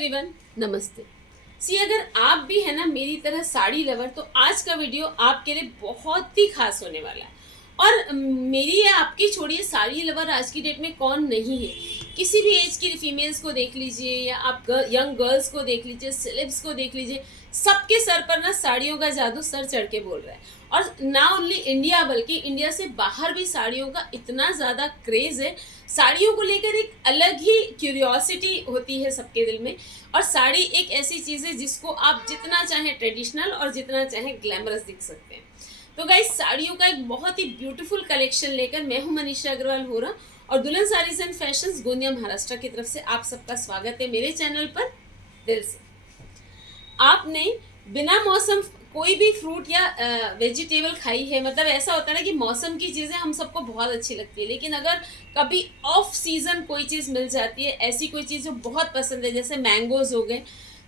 Everyone, नमस्ते। अगर आप भी है ना मेरी तरह साड़ी लवर, तो आज का वीडियो आपके लिए बहुत ही खास होने वाला है। और मेरी या आपकी छोड़िए, साड़ी लवर आज की डेट में कौन नहीं है। किसी भी एज की फीमेल्स को देख लीजिए या आप यंग गर्ल्स को देख लीजिए, सेलेब्स को देख लीजिए, सबके सर पर ना साड़ियों का जादू सर चढ़ के बोल रहा है। और ना ओनली इंडिया बल्कि इंडिया से बाहर भी साड़ियों का इतना ज़्यादा क्रेज़ है। साड़ियों को लेकर एक अलग ही क्यूरियोसिटी होती है सबके दिल में। और साड़ी एक ऐसी चीज़ है जिसको आप जितना चाहें ट्रेडिशनल और जितना चाहें ग्लैमरस दिख सकते हैं। तो गाइस, साड़ियों का एक बहुत ही ब्यूटीफुल कलेक्शन लेकर मैं हूं मनीषा अग्रवाल होरा, और दुल्हन साड़ीज एंड फैशंस गोंदिया महाराष्ट्र की तरफ से आप सबका स्वागत है मेरे चैनल पर दिल से। आपने बिना मौसम कोई भी फ्रूट या वेजिटेबल खाई है? मतलब ऐसा होता है ना कि मौसम की चीज़ें हम सबको बहुत अच्छी लगती है, लेकिन अगर कभी ऑफ सीज़न कोई चीज़ मिल जाती है, ऐसी कोई चीज़ जो बहुत पसंद है, जैसे मैंगोज हो गए,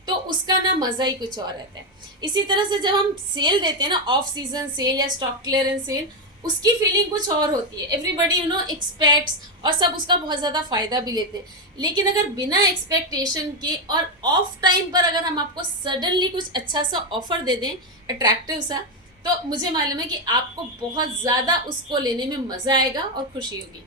तो उसका ना मज़ा ही कुछ और रहता है। इसी तरह से जब हम सेल देते हैं ना, ऑफ सीज़न सेल या स्टॉक क्लियरेंस सेल, उसकी फीलिंग कुछ और होती है। एवरीबडी एक्सपेक्ट्स, और सब उसका बहुत ज़्यादा फ़ायदा भी लेते हैं। लेकिन अगर बिना एक्सपेक्टेशन के और ऑफ टाइम पर अगर हम आपको सडनली कुछ अच्छा सा ऑफर दे दें, अट्रैक्टिव सा, तो मुझे मालूम है कि आपको बहुत ज़्यादा उसको लेने में मज़ा आएगा और खुशी होगी।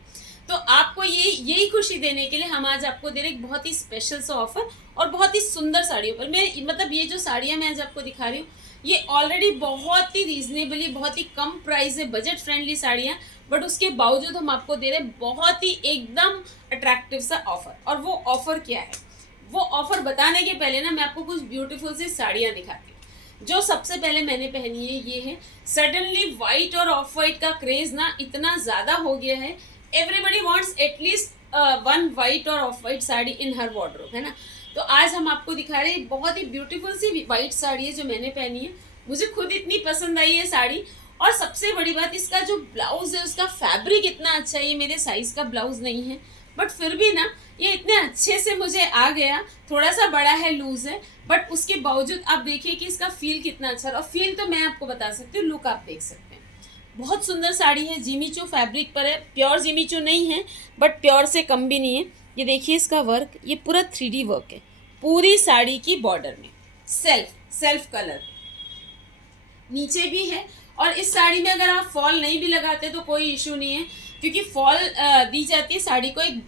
तो आपको यही खुशी देने के लिए हम आज आपको दे रहे एक बहुत ही स्पेशल सा ऑफर, और बहुत ही सुंदर साड़ियों पर। मैं मतलब ये जो साड़ियाँ मैं आज आपको दिखा रही हूँ, ये ऑलरेडी बहुत ही रीजनेबली, बहुत ही कम प्राइस है, बजट फ्रेंडली साड़ियाँ, बट उसके बावजूद हम आपको दे रहे हैं बहुत ही एकदम अट्रैक्टिव सा ऑफर। और वो ऑफर क्या है, वो ऑफर बताने के पहले ना मैं आपको कुछ ब्यूटीफुल सी साड़ियाँ दिखाती हूँ। जो सबसे पहले मैंने पहनी है ये है। सडनली वाइट और ऑफ वाइट का क्रेज ना इतना ज़्यादा हो गया है। Everybody wants at least one white और off white sari in her wardrobe, है ना। तो आज हम आपको दिखा रहे हैं बहुत ही ब्यूटीफुल सी वाइट साड़ी है जो मैंने पहनी है। मुझे खुद इतनी पसंद आई है साड़ी। और सबसे बड़ी बात, इसका जो ब्लाउज है उसका फैब्रिक इतना अच्छा है। ये मेरे साइज का ब्लाउज नहीं है, बट फिर भी ना ये इतने अच्छे से मुझे आ गया। थोड़ा सा बड़ा है, लूज है, बट उसके बावजूद आप देखिए कि इसका फील कितना अच्छा है। और फील तो मैं आपको बता सकती हूँ, लुक आप देख सकते हैं। बहुत सुंदर साड़ी है, जिमीचू फैब्रिक पर है। प्योर जिमीचू नहीं है, बट प्योर से कम भी नहीं है। ये देखिए इसका वर्क, ये पूरा 3D वर्क है पूरी साड़ी की बॉर्डर में। सेल्फ कलर नीचे भी है। और इस साड़ी में अगर आप फॉल नहीं भी लगाते तो कोई इशू नहीं है, क्योंकि फॉल दी जाती है साड़ी को एक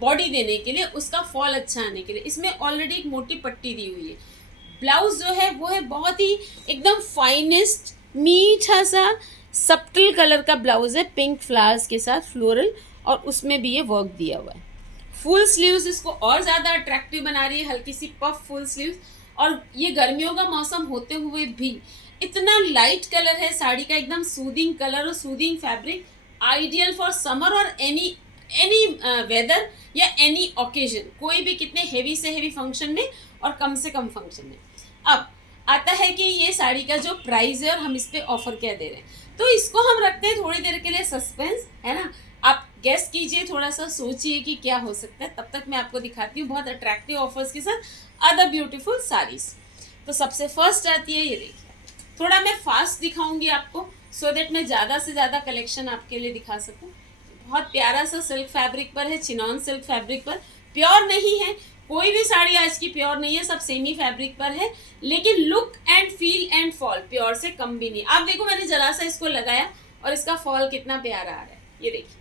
बॉडी देने के लिए, उसका फॉल अच्छा आने के लिए। इसमें ऑलरेडी एक मोटी पट्टी दी हुई है। ब्लाउज जो है वो है बहुत ही एकदम फाइनेस्ट मीठा सा सब्टल कलर का ब्लाउज है, पिंक फ्लावर्स के साथ फ्लोरल, और उसमें भी ये वर्क दिया हुआ है। फुल स्लीव्स इसको और ज़्यादा अट्रैक्टिव बना रही है, हल्की सी पफ फुल स्लीव्स। और ये गर्मियों का मौसम होते हुए भी इतना लाइट कलर है साड़ी का, एकदम सूदिंग कलर और soothing fabric, ideal for summer और एनी वेदर या एनी ओकेजन, कोई भी कितने हेवी से हेवी फंक्शन में और कम से कम फंक्शन में। अब आता है कि ये साड़ी का जो प्राइस है और हम इस पे ऑफर क्या दे रहे हैं, तो इसको हम रखते हैं थोड़ी देर के लिए सस्पेंस, है ना। आप गेस कीजिए, थोड़ा सा सोचिए कि क्या हो सकता है, तब तक मैं आपको दिखाती हूँ बहुत अट्रैक्टिव ऑफर्स के साथ अदर ब्यूटीफुल साड़ीज। तो सबसे फर्स्ट आती है, ये देखिए। थोड़ा मैं फास्ट दिखाऊंगी आपको, सो दैट मैं ज़्यादा से ज़्यादा कलेक्शन आपके लिए दिखा सकूँ। बहुत प्यारा सा सिल्क फैब्रिक पर है, चिनॉन सिल्क फैब्रिक पर। प्योर नहीं है, कोई भी साड़ी आज की प्योर नहीं है, सब सेमी फैब्रिक पर है। लेकिन look and feel and fall pure से कम भी नहीं। आप देखो, मैंने जरा सा इसको लगाया और इसका फॉल कितना प्यारा आ रहा है, ये देखिए।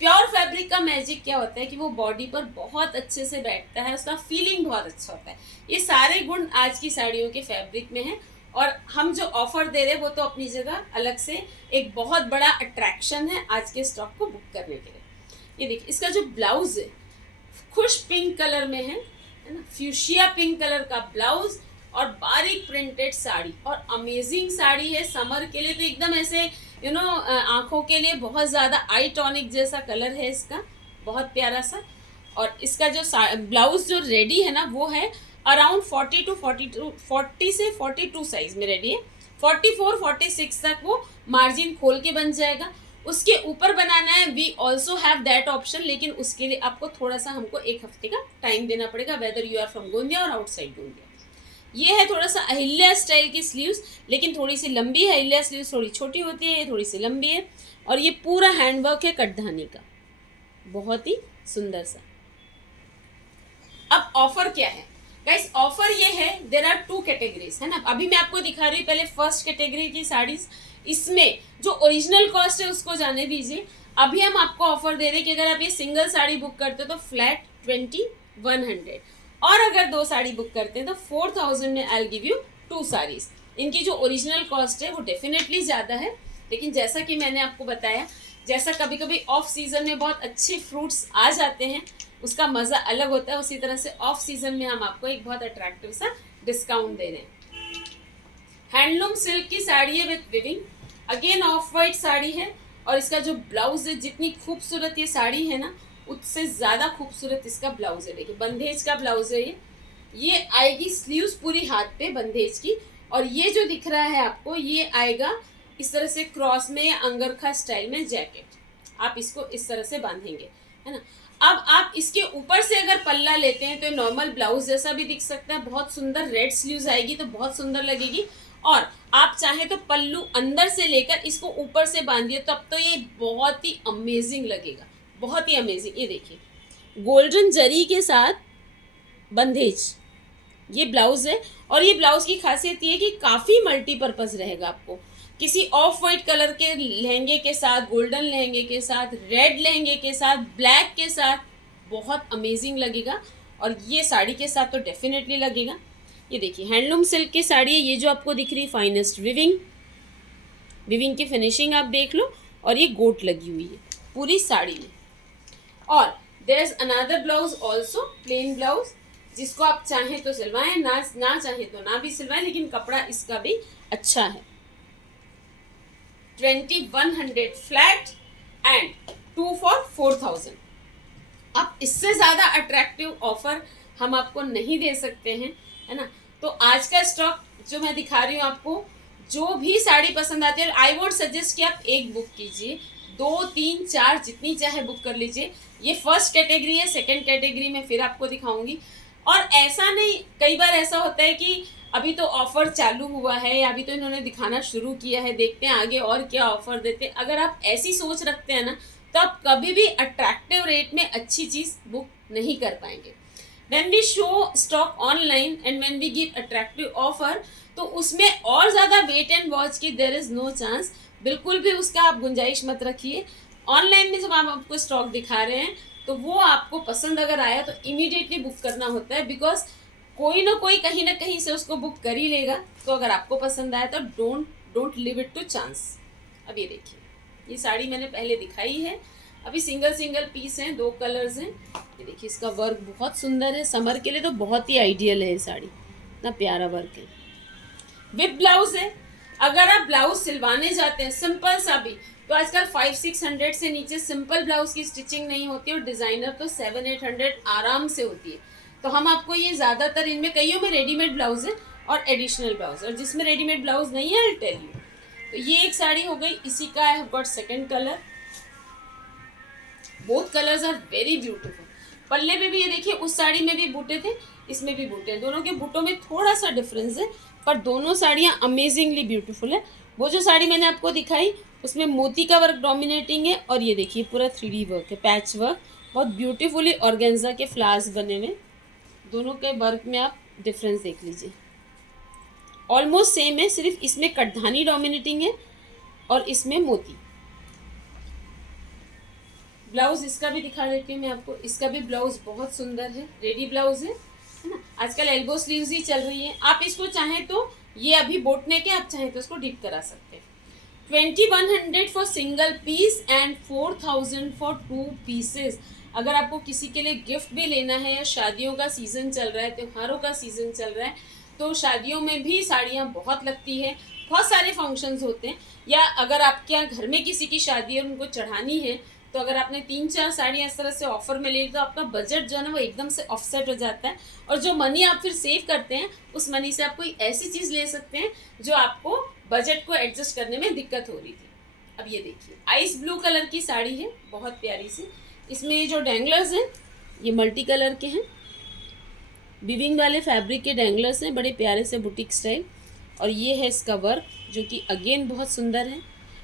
प्योर फैब्रिक का मैजिक क्या होता है कि वो बॉडी पर बहुत अच्छे से बैठता है, उसका फीलिंग बहुत अच्छा होता है। ये सारे गुण आज की साड़ियों के फैब्रिक में है। और हम जो ऑफर दे रहे हैं वो तो अपनी जगह अलग से एक बहुत बड़ा अट्रैक्शन है आज के स्टॉक को बुक करने के लिए। ये देखिए, इसका जो ब्लाउज है खुश पिंक कलर में है ना, फ्यूशिया पिंक कलर का ब्लाउज और बारीक प्रिंटेड साड़ी। और अमेजिंग साड़ी है समर के लिए, तो एकदम ऐसे आंखों के लिए बहुत ज़्यादा आई टॉनिक जैसा कलर है इसका, बहुत प्यारा सा। और इसका जो ब्लाउज जो रेडी है ना, वो है अराउंड 40 से 42 साइज में रेडी है। 44-46 तक वो मार्जिन खोल के बन जाएगा। उसके ऊपर बनाना है, we also have that option, लेकिन उसके लिए आपको थोड़ा सा हमको 1 हफ्ते का टाइम देना पड़ेगा, whether you are from Gondia or outside Gondia. ये है थोड़ा सा अहिल्या स्टाइल की स्लीव्स, लेकिन थोड़ी सी लंबी है। अहिल्या स्लीव्स थोड़ी छोटी होती है, ये थोड़ी सी लंबी है। और ये पूरा हैंडवर्क है कटधानी का, बहुत ही सुंदर सा। अब ऑफर क्या है, गाइस ऑफर ये है, देर आर 2 कैटेगरीज है ना। अभी मैं आपको दिखा रही हूँ पहले फर्स्ट कैटेगरी की साड़ीज। इसमें जो ओरिजिनल कॉस्ट है उसको जाने दीजिए। अभी हम आपको ऑफर दे रहे हैं कि अगर आप ये सिंगल साड़ी बुक करते हो तो फ्लैट 2100, और अगर 2 साड़ी बुक करते हैं तो 4000 में आई गिव यू 2 साड़ीज। इनकी जो ओरिजिनल कॉस्ट है वो डेफिनेटली ज़्यादा है, लेकिन जैसा कि मैंने आपको बताया, जैसा कभी कभी ऑफ सीजन में बहुत अच्छे फ्रूट्स आ जाते हैं, उसका मज़ा अलग होता है, उसी तरह से ऑफ सीजन में हम आपको एक बहुत अट्रैक्टिव सा डिस्काउंट दे रहे हैं। हैंडलूम सिल्क की साड़ी है with viewing, again of white sari है, और इसका जो ब्लाउज है, जितनी खूबसूरत ये साड़ी है ना, उससे ज़्यादा खूबसूरत इसका ब्लाउज है। देखिए बंदेज का ब्लाउज है ये आएगी स्लीव्स पूरी हाथ पे बंदेज की, और ये जो दिख रहा है आपको ये आएगा इस तरह से क्रॉस में या अंगरखा स्टाइल में जैकेट। आप इसको इस तरह से बांधेंगे, है ना। अब आप इसके ऊपर से अगर पल्ला लेते हैं तो नॉर्मल ब्लाउज जैसा भी दिख सकता है, बहुत सुंदर रेड स्लीव्स आएगी तो बहुत सुंदर लगेगी। और आप चाहे तो पल्लू अंदर से लेकर इसको ऊपर से बांधिए, तब तो ये बहुत ही अमेजिंग लगेगा, बहुत ही अमेजिंग। ये देखिए गोल्डन जरी के साथ बंदेज ये ब्लाउज है, और ये ब्लाउज की खासियत ये है कि काफ़ी मल्टीपर्पज़ रहेगा। आपको किसी ऑफ वाइट कलर के लहंगे के साथ, गोल्डन लहंगे के साथ, रेड लहंगे के साथ, ब्लैक के साथ बहुत अमेजिंग लगेगा, और ये साड़ी के साथ तो डेफिनेटली लगेगा। ये देखिए हैंडलूम सिल्क की साड़ी है, ये जो आपको दिख रही फाइनेस्ट विविंग की फिनिशिंग आप देख लो, और ये गोट लगी हुई है पूरी साड़ी में। और there is another blouse also, plain blouse, जिसको आप चाहें तो सिलवाएं, ना चाहें तो ना भी सिलवाएं, लेकिन कपड़ा इसका भी अच्छा है। 2100 फ्लैट एंड 2 फॉर 4000। अब इससे ज़्यादा अट्रैक्टिव ऑफर हम आपको नहीं दे सकते हैं, है ना। तो आज का स्टॉक जो मैं दिखा रही हूँ आपको, जो भी साड़ी पसंद आती है, आई वुड सजेस्ट कि आप एक बुक कीजिए, 2, 3, 4 जितनी चाहे बुक कर लीजिए। ये फर्स्ट कैटेगरी है, सेकंड कैटेगरी में फिर आपको दिखाऊंगी। और ऐसा नहीं, कई बार ऐसा होता है कि अभी तो ऑफर चालू हुआ है या अभी तो इन्होंने दिखाना शुरू किया है, देखते हैं आगे और क्या ऑफर देते हैं। अगर आप ऐसी सोच रखते हैं ना, तो आप कभी भी अट्रैक्टिव रेट में अच्छी चीज़ बुक नहीं कर पाएंगे। When we show stock online and when we give attractive offer, तो उसमें और ज़्यादा वेट एंड वॉच की there is no chance, बिल्कुल भी उसका आप गुंजाइश मत रखिए। ऑनलाइन में जब हम आपको स्टॉक दिखा रहे हैं तो वो आपको पसंद अगर आया तो इमीडिएटली बुक करना होता है, बिकॉज कोई ना कोई कहीं ना कहीं से उसको बुक कर ही लेगा। तो अगर आपको पसंद आया तो don't leave it to chance. अब ये देखिए, ये साड़ी मैंने पहले दिखाई है, अभी सिंगल पीस हैं, 2 कलर्स हैं। ये देखिए इसका वर्क बहुत सुंदर है, समर के लिए तो बहुत ही आइडियल है ये साड़ी, इतना प्यारा वर्क है। विद ब्लाउज है, अगर आप ब्लाउज सिलवाने जाते हैं सिंपल सा भी, तो आजकल 500-600 से नीचे सिंपल ब्लाउज की स्टिचिंग नहीं होती, और डिज़ाइनर तो 700-800 आराम से होती है। तो हम आपको ये ज़्यादातर, इनमें कईयों में रेडीमेड ब्लाउज है और एडिशनल ब्लाउज, और जिसमें रेडीमेड ब्लाउज नहीं है आई टेल यू। तो ये एक साड़ी हो गई, इसी का I have got second colour. Both colours are very beautiful. पल्ले में भी ये देखिए, उस साड़ी में भी बूटे थे, इसमें भी बूटे हैं, दोनों के बूटों में थोड़ा सा डिफरेंस है, पर दोनों साड़ियाँ अमेजिंगली ब्यूटीफुल है। वो जो साड़ी मैंने आपको दिखाई उसमें मोती का वर्क डोमिनेटिंग है, और ये देखिए पूरा 3D वर्क है, पैच वर्क, बहुत ब्यूटीफुली ऑर्गेन्जा के फ्लावर्स बने हुए। दोनों के वर्क में आप डिफरेंस देख लीजिए, ऑलमोस्ट सेम है, सिर्फ इसमें कटधानी डोमिनेटिंग है और इसमें मोती। ब्लाउज इसका भी दिखा देती हूँ मैं आपको, इसका भी ब्लाउज बहुत सुंदर है, रेडी ब्लाउज है ना। आजकल एल्बो स्लीव्स ही चल रही है, आप इसको चाहें तो ये अभी बोटने के, आप चाहें तो इसको डिप करा सकते हैं। 2100 for single piece and 4000 for 2 pieces. अगर आपको किसी के लिए गिफ्ट भी लेना है, या शादियों का सीज़न चल रहा है, त्योहारों का सीज़न चल रहा है, तो शादियों में भी साड़ियाँ बहुत लगती है, बहुत सारे फंक्शंस होते हैं, या अगर आपके यहाँ घर में किसी की शादी है और उनको चढ़ानी है, तो अगर आपने 3-4 साड़ियाँ इस तरह से ऑफर में ले ली तो आपका बजट जो है ना वो एकदम से ऑफसेट हो जाता है, और जो मनी आप फिर सेव करते हैं उस मनी से आप कोई ऐसी चीज़ ले सकते हैं जो आपको बजट को एडजस्ट करने में दिक्कत हो रही थी। अब ये देखिए आइस ब्लू कलर की साड़ी है, बहुत प्यारी सी। इसमें ये जो डैंगलर्स हैं ये मल्टी कलर के हैं, विविंग वाले फैब्रिक के डैंगलर्स हैं, बड़े प्यारे से बुटीक स्टाइल। और ये है इसका वर्क जो कि अगेन बहुत सुंदर है,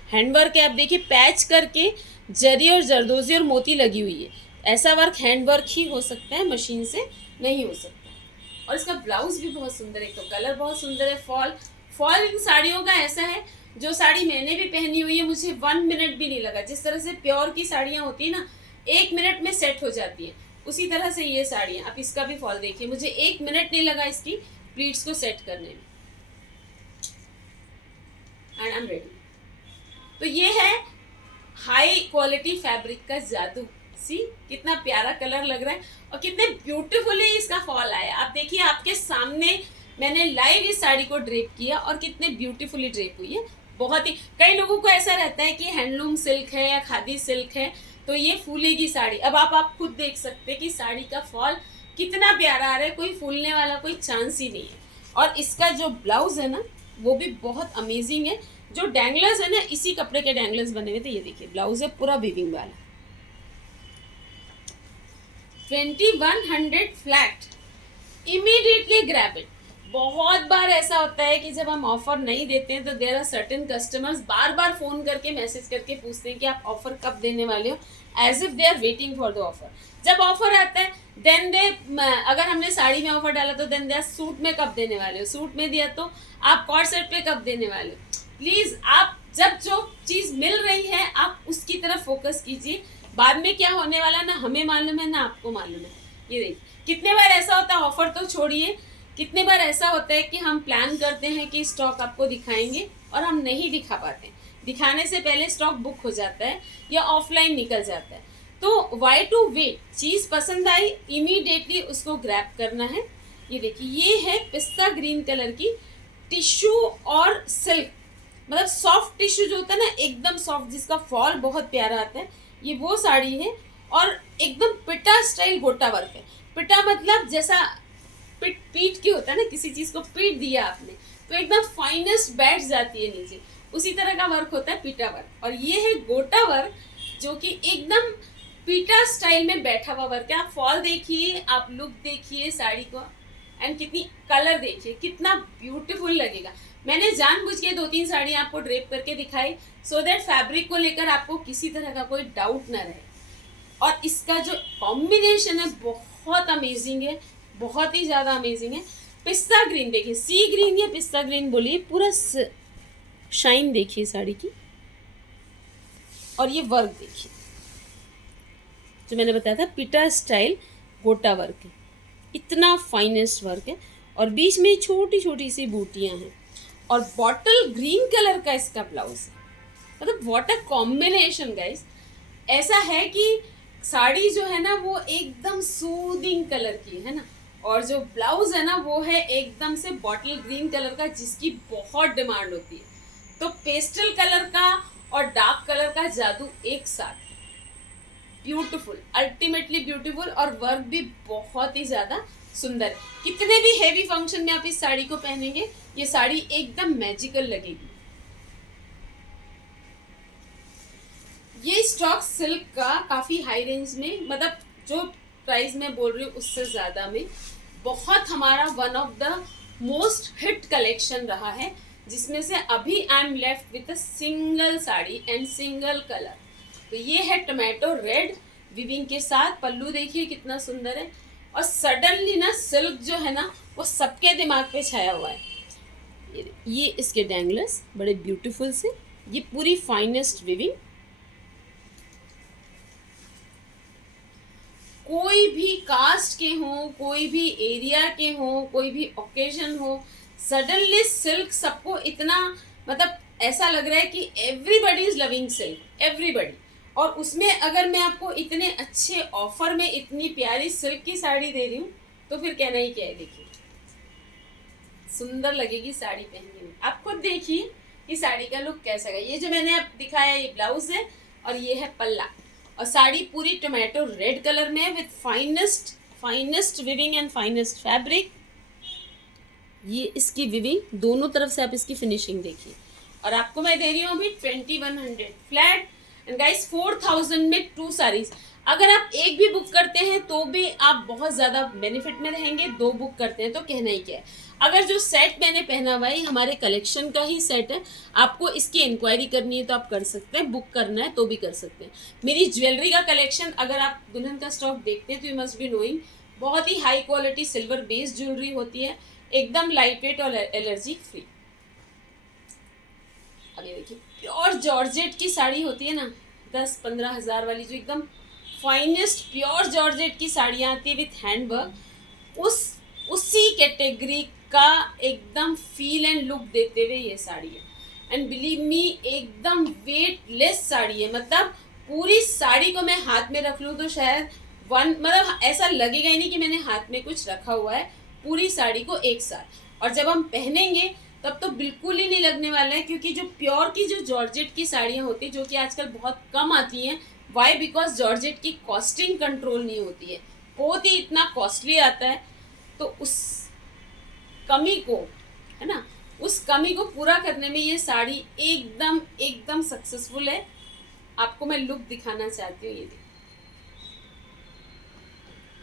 हैंडवर्क है। आप देखिए पैच करके जरी और जरदोजी और मोती लगी हुई है। ऐसा वर्क हैंडवर्क ही हो सकता है, मशीन से नहीं हो सकता। और इसका ब्लाउज भी बहुत सुंदर है। एक तो कलर बहुत सुंदर है। फॉल इन साड़ियों का ऐसा है, जो साड़ी मैंने भी पहनी हुई है मुझे 1 मिनट भी नहीं लगा। जिस तरह से प्योर की साड़ियाँ होती है ना 1 मिनट में सेट हो जाती है, उसी तरह से ये साड़ियाँ। आप इसका भी फॉल देखिए, मुझे 1 मिनट नहीं लगा इसकी प्लीट्स को सेट करने में। And I am ready. तो ये है हाई क्वालिटी फैब्रिक का जादू। सी कितना प्यारा कलर लग रहा है और कितने ब्यूटीफुली इसका फॉल आया। आप देखिए, आपके सामने मैंने लाइव इस साड़ी को ड्रेप किया और कितने ब्यूटीफुली ड्रेप हुई है। बहुत ही, कई लोगों को ऐसा रहता है कि हैंडलूम सिल्क है या खादी सिल्क है तो ये फूलेगी साड़ी। अब आप खुद देख सकते हैं कि साड़ी का फॉल कितना प्यारा आ रहा है, कोई फूलने वाला कोई चांस ही नहीं है। और इसका जो ब्लाउज है ना वो भी बहुत अमेजिंग है। जो डैंगलर्स है ना, इसी कपड़े के डैंगलर्स बने हुए थे। ये देखिए ब्लाउज है पूरा वीविंग वाला। 2100 फ्लैट, इमीडिएटली ग्रैब इट। बहुत बार ऐसा होता है कि जब हम ऑफर नहीं देते हैं तो देयर आर सर्टेन कस्टमर्स बार बार फोन करके मैसेज करके पूछते हैं कि आप ऑफर कब देने वाले हो, as if they are waiting for the offer. जब ऑफर आता है देन दे, अगर हमने साड़ी में ऑफर डाला तो देन दे आर सूट में कब देने वाले हो, सूट में दिया तो आप कॉर्ड सेट पे कब देने वाले हो। प्लीज आप जब जो चीज मिल रही है आप उसकी तरफ फोकस कीजिए। बाद में क्या होने वाला ना हमें मालूम है ना आपको मालूम है। ये देखिए कितने बार ऐसा होता है, ऑफर तो छोड़िए, कितने बार ऐसा होता है कि हम प्लान करते हैं कि स्टॉक आपको दिखाएंगे और हम नहीं दिखा पाते। दिखाने से पहले स्टॉक बुक हो जाता है या ऑफलाइन निकल जाता है। तो वाई टू वेट, चीज़ पसंद आई इमीडिएटली उसको ग्रैब करना है। ये देखिए ये है पिस्ता ग्रीन कलर की टिश्यू और सिल्क, मतलब सॉफ्ट टिश्यू जो होता है ना एकदम सॉफ्ट, जिसका फॉल बहुत प्यारा आता है, ये वो साड़ी है। और एकदम पिटा स्टाइल गोटा वर्क है। पिटा मतलब जैसा पीट के होता है ना, किसी चीज को पीट दिया आपने तो एकदम फाइनेस्ट बैठ जाती है नीचे, उसी तरह का वर्क होता है पीटा वर्क। और ये है गोटा वर्क जो कि एकदम पीटा स्टाइल में बैठा हुआ वर्क है। आप फॉल देखिए, आप लुक देखिए साड़ी को, एंड कितनी कलर देखिए कितना ब्यूटीफुल लगेगा। मैंने जानबूझ के 2-3 साड़ी आपको ड्रेप करके दिखाई सो दैट फैब्रिक को लेकर आपको किसी तरह का कोई डाउट ना रहे। और इसका जो कॉम्बिनेशन है बहुत अमेजिंग है, बहुत ही ज़्यादा अमेजिंग है। पिस्ता ग्रीन देखिए, सी ग्रीन या पिस्ता ग्रीन बोलिए, पूरा शाइन देखिए साड़ी की। और ये वर्क देखिए जो मैंने बताया था पिटा स्टाइल गोटा वर्क है, इतना फाइनेस्ट वर्क है। और बीच में छोटी छोटी सी बूटियां हैं और बॉटल ग्रीन कलर का इसका ब्लाउज है। मतलब व्हाट अ कॉम्बिनेशन गाइस। ऐसा है कि साड़ी जो है ना वो एकदम सूदिंग कलर की है ना, और जो ब्लाउज है ना वो है एकदम से बॉटल ग्रीन कलर का, जिसकी बहुत डिमांड होती है। तो पेस्टल कलर का और डार्क कलर का जादू एक साथ, ब्यूटीफुल, अल्टीमेटली ब्यूटीफुल। और वर्क भी बहुत ही ज्यादा सुंदर। कितने भी हेवी फंक्शन में आप इस साड़ी को पहनेंगे ये साड़ी एकदम मैजिकल लगेगी। ये स्टॉक सिल्क का काफी हाई रेंज में, मतलब जो प्राइस में बोल रही हूँ उससे ज्यादा में, बहुत हमारा one of the most hit collection रहा है, जिसमें से अभी I am left with a single sari and single colour. तो ये है टोमेटो रेड विविंग के साथ। पल्लू देखिए कितना सुंदर है। और सडनली ना सिल्क जो है ना वो सबके दिमाग पे छाया हुआ है। ये इसके डैंगलर्स बड़े ब्यूटीफुल से, ये पूरी फाइनेस्ट विविंग। कोई भी कास्ट के हो, कोई भी एरिया के हो, कोई भी ओकेजन हो, सडनली सिल्क सबको इतना, मतलब ऐसा लग रहा है कि everybody is loving silk, everybody. और उसमें अगर मैं आपको इतने अच्छे ऑफर में इतनी प्यारी सिल्क की साड़ी दे रही हूँ तो फिर कहना ही क्या है। देखिए सुंदर लगेगी साड़ी पहनने में। आप खुद देखिए कि साड़ी का लुक कैसा है। ये जो मैंने अब दिखाया ये ब्लाउज है और ये है पल्ला। और साड़ी पूरी टोमेटो रेड कलर में है with finest viewing and finest fabric. ये इसकी विविंग, दोनों तरफ से आप इसकी फिनिशिंग देखिए। और आपको मैं दे रही हूँ अभी 2100 फ्लैट एंड गाइस 4000 में 2 साड़ीज। अगर आप एक भी बुक करते हैं तो भी आप बहुत ज़्यादा बेनिफिट में रहेंगे, 2 बुक करते हैं तो कहना ही क्या है। अगर जो सेट मैंने पहना हुआ है हमारे कलेक्शन का ही सेट है, आपको इसकी इंक्वायरी करनी है तो आप कर सकते हैं, बुक करना है तो भी कर सकते हैं। मेरी ज्वेलरी का कलेक्शन अगर आप दुल्हन का स्टॉक देखते हैं तो यू मस्ट बी नोइंग बहुत ही high quality silver based jewellery होती है, एकदम लाइट वेट और एलर्जी फ्री। अब ये देखिए प्योर जॉर्जेट की साड़ी होती है ना, 10-15 हज़ार वाली, जो एकदम फाइनेस्ट प्योर जॉर्जेट की साड़ियाँ आती है विथ हैंडवर्क, उसी कैटेगरी का एकदम फील एंड लुक देते हुए ये साड़ी है। एंड बिलीव मी, एकदम वेटलेस साड़ी है। मतलब पूरी साड़ी को मैं हाथ में रख लूँ तो शायद मतलब ऐसा लगेगा ही नहीं कि मैंने हाथ में कुछ रखा हुआ है, पूरी साड़ी को एक साथ। और जब हम पहनेंगे तब तो बिल्कुल ही नहीं लगने वाला है, क्योंकि जो प्योर की जो जॉर्जेट की साड़ियाँ होती है, जो कि आजकल बहुत कम आती हैं, वाई बिकॉज जॉर्जेट की कॉस्टिंग कंट्रोल नहीं होती है, बहुत ही इतना कॉस्टली आता है। तो उस कमी को, है ना, उस कमी को पूरा करने में ये साड़ी एकदम एकदम सक्सेसफुल है। आपको मैं लुक दिखाना चाहती हूँ, ये देखिए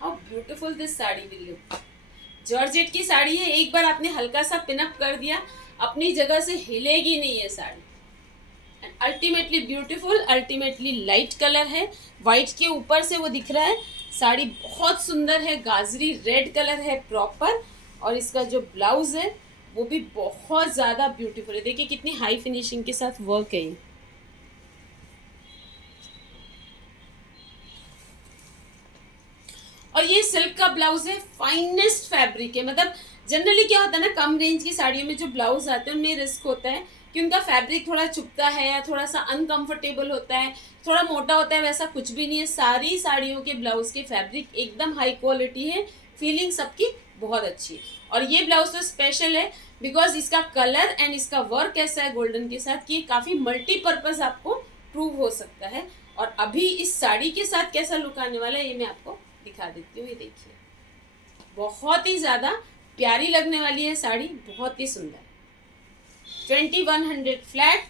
how beautiful this sari will look. Georgette की साड़ी है, एक बार आपने हल्का सा पिनअप कर दिया, अपनी जगह से हिलेगी नहीं ये sari. Ultimately beautiful, ultimately light colour है, वाइट के ऊपर से वो दिख रहा है। साड़ी बहुत सुंदर है, गाजरी रेड कलर है प्रॉपर, और इसका जो ब्लाउज है वो भी बहुत ज़्यादा ब्यूटीफुल है। देखिए कितनी हाई फिनिशिंग के साथ वर्क है ये। और ये सिल्क का ब्लाउज है, फाइनेस्ट फैब्रिक है। मतलब जनरली क्या होता है ना, कम रेंज की साड़ियों में जो ब्लाउज आते हैं उनमें रिस्क होता है कि उनका फैब्रिक थोड़ा चुभता है या थोड़ा सा अनकंफर्टेबल होता है, थोड़ा मोटा होता है। वैसा कुछ भी नहीं है, सारी साड़ियों के ब्लाउज के फैब्रिक एकदम हाई क्वालिटी है, फीलिंग सबकी बहुत अच्छी है। और ये ब्लाउज तो स्पेशल है बिकॉज इसका कलर एंड इसका वर्क ऐसा है गोल्डन के साथ कि ये काफ़ी मल्टीपर्पज़ आपको प्रूव हो सकता है। और अभी इस साड़ी के साथ कैसा लुक आने वाला है ये मैं आपको दिखा देती हूँ। ये देखिए बहुत ही ज़्यादा प्यारी लगने वाली है साड़ी, बहुत ही सुंदर। 2100 फ्लैट,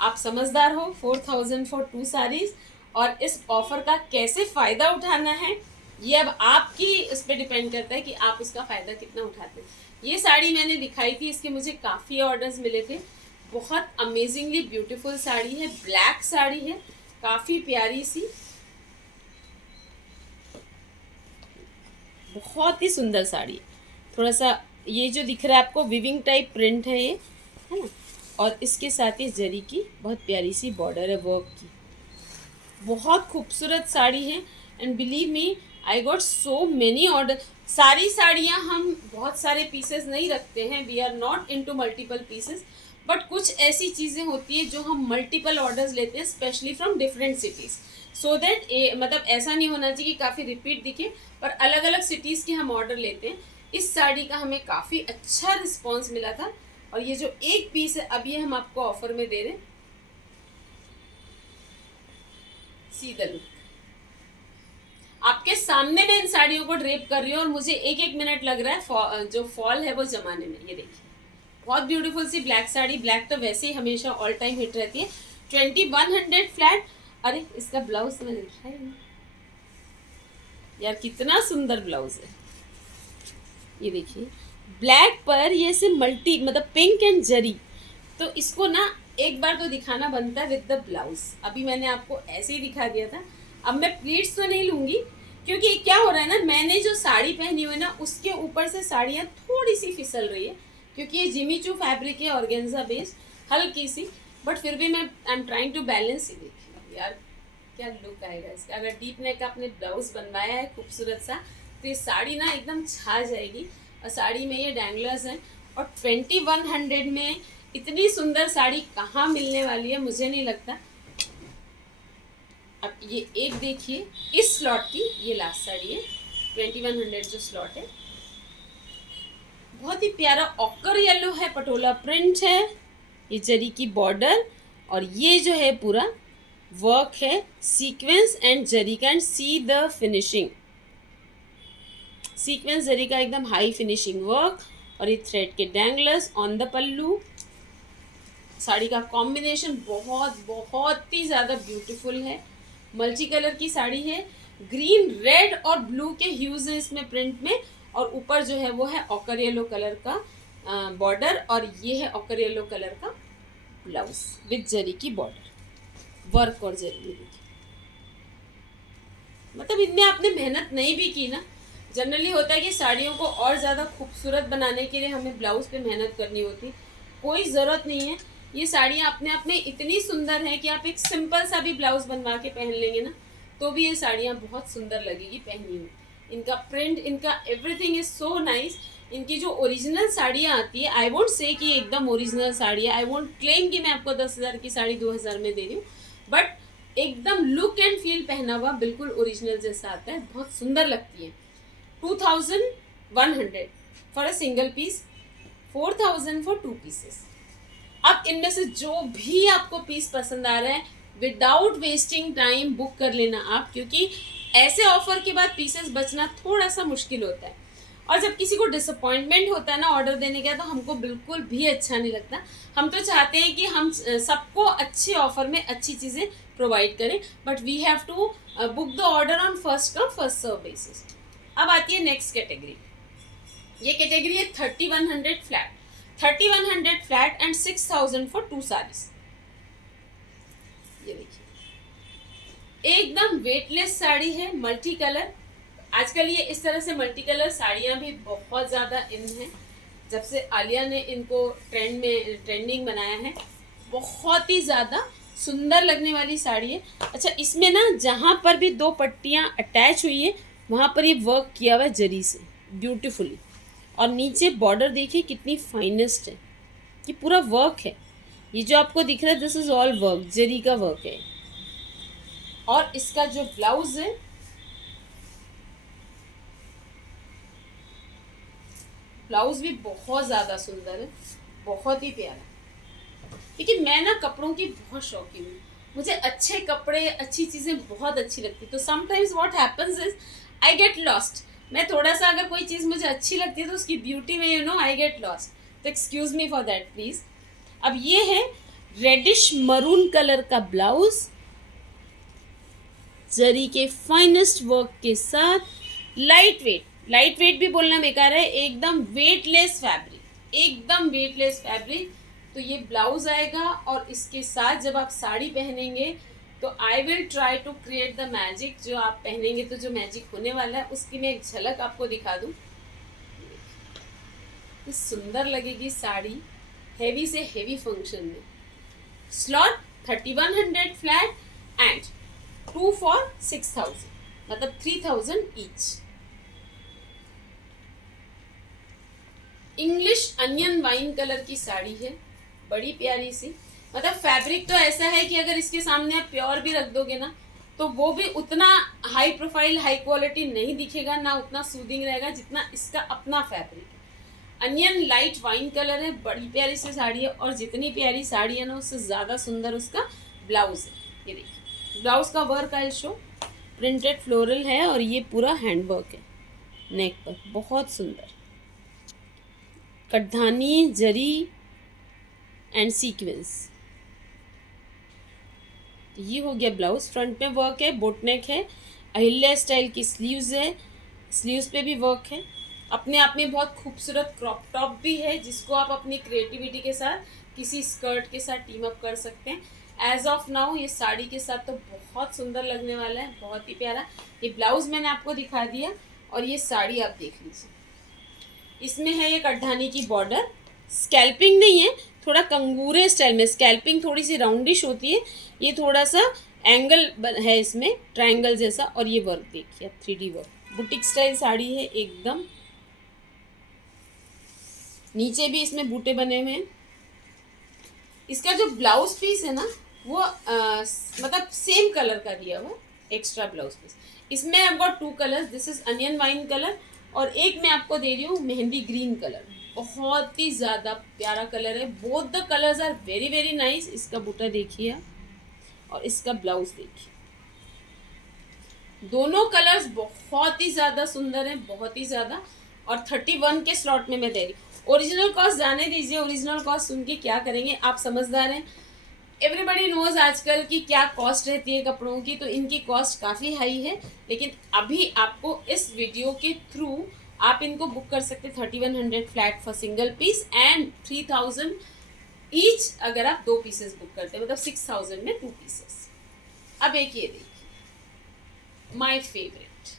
आप समझदार हो, 4000 फॉर 2 साड़ीज। और इस ऑफर का कैसे फ़ायदा उठाना है ये अब आपकी इस पर डिपेंड करता है कि आप उसका फ़ायदा कितना उठाते हैं। ये साड़ी मैंने दिखाई थी, इसके मुझे काफ़ी ऑर्डर्स मिले थे। बहुत अमेजिंगली ब्यूटीफुल साड़ी है, ब्लैक साड़ी है, काफ़ी प्यारी सी, बहुत ही सुंदर साड़ी। थोड़ा सा ये जो दिख रहा है आपको विविंग टाइप प्रिंट है ये, है ना, और इसके साथ ही जरी की बहुत प्यारी सी बॉर्डर है वर्क की। बहुत खूबसूरत साड़ी है and believe me I got so many order. सारी साड़ियाँ हम बहुत सारे पीसेस नहीं रखते हैं, we are not into multiple pieces, but कुछ ऐसी चीज़ें होती है जो हम मल्टीपल ऑर्डर्स लेते हैं specially from different cities, so that मतलब ऐसा नहीं होना चाहिए कि काफ़ी रिपीट दिखे, पर अलग अलग सिटीज़ के हम ऑर्डर लेते हैं। इस साड़ी का हमें काफ़ी अच्छा रिस्पॉन्स मिला था। और ये जो एक पीस है अब ये हम आपको ऑफर में दे रहे हैं, सी द लुक। आपके सामने मैं इन साड़ियों को ड्रेप कर रही हूँ और मुझे एक एक मिनट लग रहा है जो फॉल है वो जमाने में। ये देखिए बहुत ब्यूटीफुल सी ब्लैक साड़ी, ब्लैक तो वैसे ही हमेशा ऑल टाइम हिट रहती है। 2100 फ्लैट। अरे इसका ब्लाउज तो मैंने दिखाया ही नहीं यार, कितना सुंदर ब्लाउज है। ये देखिए ब्लैक पर ये से मल्टी मतलब पिंक एंड जरी, तो इसको ना एक बार तो दिखाना बनता है विद द ब्लाउज। अभी मैंने आपको ऐसे ही दिखा दिया था, अब मैं प्लीट्स तो नहीं लूँगी क्योंकि क्या हो रहा है ना, मैंने जो साड़ी पहनी हुई है ना उसके ऊपर से साड़ियाँ थोड़ी सी फिसल रही है, क्योंकि ये जिमी चू फैब्रिक है, ऑर्गेन्जा बेस्ड हल्की सी, बट फिर भी मैं I am trying to balance. ही देखिए यार क्या लुक आएगा इसका। अगर डीप नेक का आपने ब्लाउज बनवाया है खूबसूरत सा, तो ये साड़ी ना एकदम छा जाएगी। और साड़ी में ये डैंगलर्स हैं, और 2100 में इतनी सुंदर साड़ी कहाँ मिलने वाली है मुझे नहीं लगता। अब ये एक देखिए इस स्लॉट की, ये लास्ट साड़ी है 2100 जो स्लॉट है, बहुत ही प्यारा ऑकर येलो है, पटोला प्रिंट है, ये जरी की बॉर्डर, और ये जो है पूरा वर्क है सीक्वेंस एंड जरी का। And see the finishing, sequence जरी का एकदम हाई फिनिशिंग वर्क, और ये थ्रेड के danglers on the pallu. Sari का कॉम्बिनेशन बहुत बहुत ही ज़्यादा ब्यूटीफुल है, मल्टी कलर की साड़ी है, ग्रीन रेड और ब्लू के ह्यूज हैं इसमें प्रिंट में, और ऊपर जो है वो है ऑकर येलो कलर का बॉर्डर, और ये है ऑकर येलो कलर का ब्लाउज विद जरी की बॉर्डर वर्क और जरी। मतलब इनमें आपने मेहनत नहीं भी की ना, जनरली होता है कि साड़ियों को और ज़्यादा खूबसूरत बनाने के लिए हमें ब्लाउज पे मेहनत करनी होती, कोई ज़रूरत नहीं है। ये साड़ियाँ अपने आप में इतनी सुंदर हैं कि आप एक सिंपल सा भी ब्लाउज बनवा के पहन लेंगे ना तो भी ये साड़ियाँ बहुत सुंदर लगेगी पहनी हुई। इनका प्रिंट, इनका एवरीथिंग इज सो नाइस। इनकी जो ओरिजिनल साड़ियाँ आती है, आई वोंट से कि एकदम ओरिजिनल साड़ी है, आई वोंट क्लेम कि मैं आपको 10,000 की साड़ी 2,000 में दे रही हूँ, बट एकदम लुक एंड फील पहना हुआ बिल्कुल ओरिजिनल जैसा आता है, बहुत सुंदर लगती है। 2,100 for a single piece, 4,000 for 2 pieces. अब इनमें से जो भी आपको पीस पसंद आ रहा है विदाउट वेस्टिंग टाइम बुक कर लेना आप, क्योंकि ऐसे ऑफर के बाद पीसेस बचना थोड़ा सा मुश्किल होता है। और जब किसी को डिसअपॉइंटमेंट होता है ना ऑर्डर देने का, तो हमको बिल्कुल भी अच्छा नहीं लगता। हम तो चाहते हैं कि हम सबको अच्छे ऑफर में अच्छी चीज़ें प्रोवाइड करें, but we have to book the order on first come first serve basis. अब आती है नेक्स्ट कैटेगरी। ये कैटेगरी है 3,100 flat, 3,100 flat and 6,000 for 2 saris. ये देखिए एकदम वेटलेस साड़ी है, मल्टी कलर। आजकल ये इस तरह से मल्टी कलर साड़ियाँ भी बहुत ज़्यादा इन हैं, जब से आलिया ने इनको ट्रेंडिंग बनाया है। बहुत ही ज़्यादा सुंदर लगने वाली साड़ी है। अच्छा, इसमें ना जहाँ पर भी 2 पट्टियाँ अटैच हुई है वहाँ पर ये वर्क किया हुआ है जरी से ब्यूटीफुली, और नीचे बॉर्डर देखिए कितनी फाइनेस्ट है, ये पूरा वर्क है। ये जो आपको दिख रहा है दिस इज ऑल वर्क, जरी का वर्क है। और इसका जो ब्लाउज है, ब्लाउज भी बहुत ज़्यादा सुंदर है, बहुत ही प्यारा। देखिए मैं ना कपड़ों की बहुत शौकीन हूँ, मुझे अच्छे कपड़े, अच्छी चीज़ें बहुत अच्छी लगती। तो sometimes what happens is I get lost. मैं थोड़ा सा अगर कोई चीज़ मुझे अच्छी लगती है तो उसकी ब्यूटी में you know I get lost, तो excuse me for that please. अब ये है रेडिश मरून कलर का ब्लाउज, जरी के फाइनेस्ट वर्क के साथ, लाइट वेट, लाइट वेट भी बोलना बेकार है, एकदम वेटलेस फैब्रिक, एकदम वेटलेस फैब्रिक। तो ये ब्लाउज आएगा और इसके साथ जब आप साड़ी पहनेंगे तो I will try to create the magic. जो आप पहनेंगे तो जो मैजिक होने वाला है उसकी मैं एक झलक आपको दिखा दूँ। सुंदर लगेगी साड़ी हेवी से हेवी फंक्शन में। स्लॉट 3,100 फ्लैट एंड 2 फॉर 6,000, मतलब 3,000 each. English onion wine colour की साड़ी है, बड़ी प्यारी सी। मतलब फैब्रिक तो ऐसा है कि अगर इसके सामने आप प्योर भी रख दोगे ना तो वो भी उतना हाई प्रोफाइल, हाई क्वालिटी नहीं दिखेगा, ना उतना सूदिंग रहेगा जितना इसका अपना फैब्रिक है। अनियन लाइट वाइन कलर है, बड़ी प्यारी सी साड़ी है, और जितनी प्यारी साड़ी है ना उससे ज़्यादा सुंदर उसका ब्लाउज है। ये देखिए ब्लाउज का work I show, printed floral है और ये पूरा हैंड वर्क है नेक पर, बहुत सुंदर कटधानी, जरी एंड सीक्वेंस। ये हो गया ब्लाउज। फ्रंट में वर्क है, बोटनेक है, अहिल्या स्टाइल की स्लीव्स है, स्लीव्स पे भी वर्क है। अपने आप में बहुत खूबसूरत क्रॉप टॉप भी है जिसको आप अपनी क्रिएटिविटी के साथ किसी स्कर्ट के साथ टीम अप कर सकते हैं। एज ऑफ नाउ ये साड़ी के साथ तो बहुत सुंदर लगने वाला है, बहुत ही प्यारा। ये ब्लाउज मैंने आपको दिखा दिया और ये साड़ी आप देख लीजिए। इसमें है ये कटधानी की बॉर्डर, स्कैल्पिंग नहीं है, थोड़ा कंगूरे स्टाइल में, स्कैल्पिंग थोड़ी सी राउंडिश होती है, ये थोड़ा सा एंगल है इसमें ट्रायंगल जैसा। और ये वर्क देखिए 3D work, boutique style sari है एकदम। नीचे भी इसमें बूटे बने हुए हैं। इसका जो ब्लाउज पीस है ना वो मतलब सेम कलर का दिया हुआ एक्स्ट्रा ब्लाउज पीस। इसमें I got 2 colours, this is onion wine colour और एक मैं आपको दे रही हूँ मेहंदी ग्रीन कलर। बहुत ही ज़्यादा प्यारा कलर है, both the colours are very very nice. इसका बूटा देखिए और इसका ब्लाउज देखिए, दोनों कलर्स बहुत ही ज़्यादा सुंदर हैं, बहुत ही ज़्यादा। और 31 के स्लॉट में मैं दे रही हूँ। ओरिजिनल कॉस्ट जाने दीजिए, ओरिजिनल कॉस्ट सुन के क्या करेंगे, आप समझदार हैं। एवरीबडी नोज आजकल की क्या कॉस्ट रहती है कपड़ों की, तो इनकी कॉस्ट काफ़ी हाई है। लेकिन अभी आपको इस वीडियो के थ्रू आप इनको बुक कर सकते हैं 3,100 flat for single piece and 3,000 each अगर आप 2 पीसेस बुक करते हैं, मतलब 6,000 में 2 पीसेस। अब एक ये देखिए my favourite,